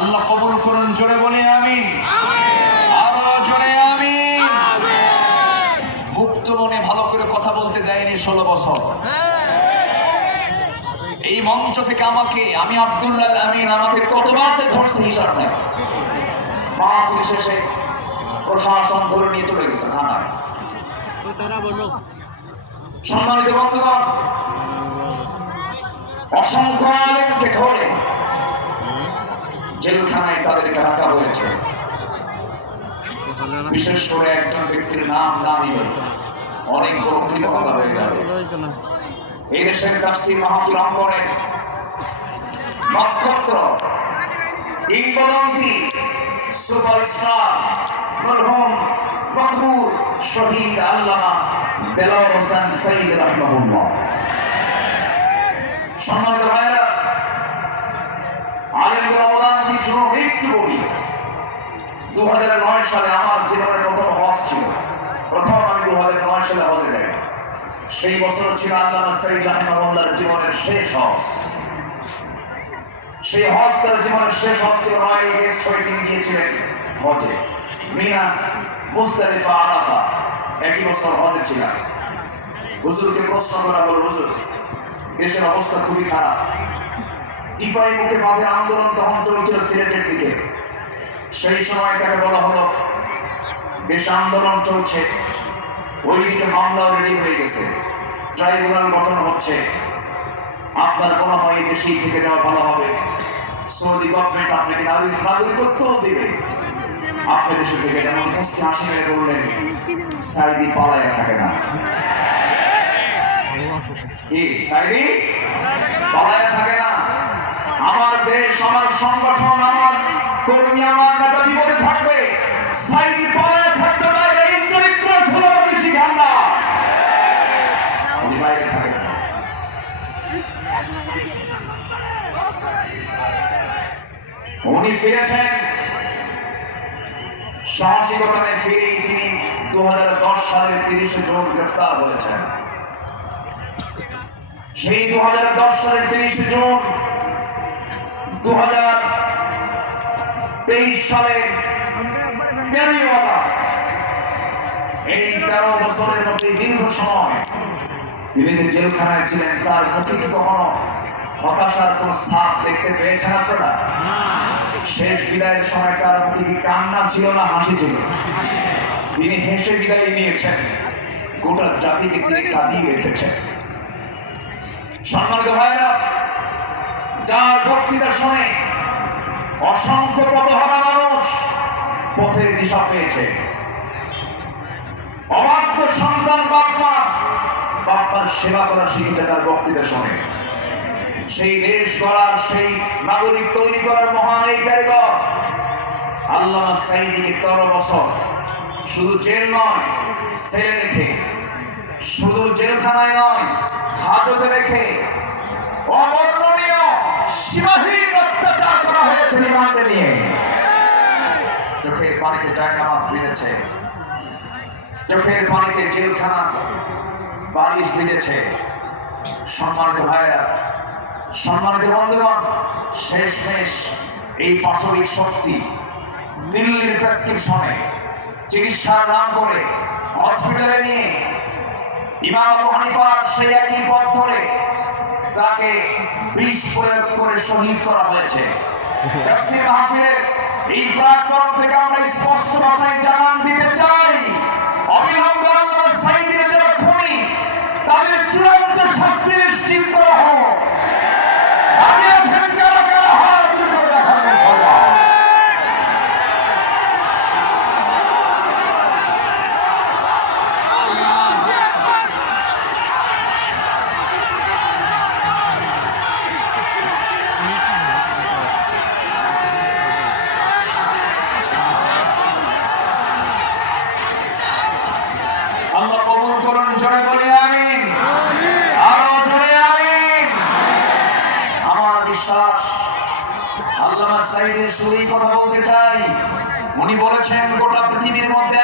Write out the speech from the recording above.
আল্লাহ কবুল করুন জোরে বলি আমি আরও জোরে আমি মুক্ত মনে ভালো করে কথা বলতে দেয়নি ষোলো বছর। এই মঞ্চ থেকে আমাকে আমি আব্দুল্লাহ আমিন আমাকে কতবার ধরছে হিসাব নেই। মাহফিল শেষে প্রশাসন ধরে নিয়ে চলে গেছে থানায় সম্মানিত বন্ধুগণ, অসংখ্য আলেমকে ধরে জেলখানায় তাদেরকে রাখা হয়েছে। বিশেষ করে একজন ব্যক্তির নাম না নিলে অনেক বড় কৃপণতা হয়ে যাবে। এই দেশের তাফসির মাহফিল অঙ্গনে নক্ষত্র কিংবদন্তি সুপারস্টার মরহুম মকবুল শহীদ আল্লামা দেলাওয়ার হোসেন সঈদ রহমাহুল্লাহ। সম্মানিত ভাইরা আলেমদের অবদান কিছু একটু বলি। দু সালে আমার জীবনের প্রথম হজ ছিল। প্রথম আমি দু সালে হজে যাই। সেই বছর ছিল আল্লামা সঈদ রাহিমাহুল্লাহর জীবনের শেষ হজ। সেই হজ তার জীবনের শেষ হজ ছিল নয় ছয় তিনি গিয়েছিলেন হজে। মিনা, মুস্তালিফা, আরাফা। একই বছর হজে ছিলাম হুজুরকে প্রশ্ন করা হলো, হুজুর, দেশের অবস্থা খুবই খারাপ। টিপাই মুখে বাঁধে আন্দোলন তখন চলছিল সিলেটের দিকে। সেই সময় তাকে বলা হলো বেশ আন্দোলন চলছে। ওইদিকে মামলাও রেডি হয়ে গেছে। ট্রাইব্যুনাল গঠন হচ্ছে। আপনার মনে হয় এই দেশেই থেকে যাওয়া ভালো হবে। সৌদি গভর্নমেন্ট আপনাকে নাগরিক নাগরিকত্ব দিবে। আপনি দেশে থেকে যেমন মুসলিম হাসি মেরে বললেন, সাইদি পালায়া থাকে না। সাইদি? থাকে না। আমার দেশ, আমার সংগঠন, আমার কর্মী, আমার নেতা বিপদে থাকবে। সাইদি থাকবে বাইরে এই চরিত্র না বাইরে না। উনি ফিরেছেন। সাহসিকতায় ফিরেই তিনি দু সালের তিরিশে জুন গ্রেফতার হয়েছেন। সেই দু সালের তিরিশে জুন দু তেইশ সালের এই তেরো বছরের মধ্যে দীর্ঘ সময় তিনি যে জেলখানায় ছিলেন, তার মুখে কখনো হতাশার কোন সাপ দেখতে পেয়েছেন আপনারা? শেষ বিদায়ের সময় তার মুখে কি কান্না ছিল না, হাসি ছিল। তিনি হেসে বিদায় নিয়েছেন। গোটা জাতিকে তিনি কাঁদিয়ে রেখেছেন। সম্মানিত ভাইরা যার বক্তৃতা শুনে অসংখ্য পদহারা মানুষ পথের দিশা পেয়েছে। অবাধ্য সন্তান বাপমা বাপ্পার সেবা করা শিখেছে তার বক্তৃতা শুনে। সেই দেশ করার সেই নাগরিক তৈরি করার মহান এই কারিগর। আল্লাহ সাইদিকে তেরো বছর শুধু জেল নয় ছেলে রেখে, শুধু জেলখানায় নয়, হাজতে রেখে অবর্ণনীয়, সীমাহীন অত্যাচার করা হয়েছে রিমান্ডে নিয়ে। চোখের পানিতে জায়নামাজ ভিজেছে চোখের পানিতে জেলখানা বারিশ ভিজেছে সম্মানিত ভাইয়েরা সম্মানিত বন্ধুগণ শেষমেশ এই পাশবিক শক্তি দিল্লির প্রেসক্রিপশনে চিকিৎসার নাম করে হসপিটালে নিয়ে ইমাম আবু হানিফার সেই একই পথ ধরে তাকে বিষ প্রয়োগ করে শহীদ করা হয়েছে। এই প্ল্যাটফর্ম থেকে আমরা সাইদের শুরুই কথা বলতে চাই। উনি বলেছেন গোটা পৃথিবীর মধ্যে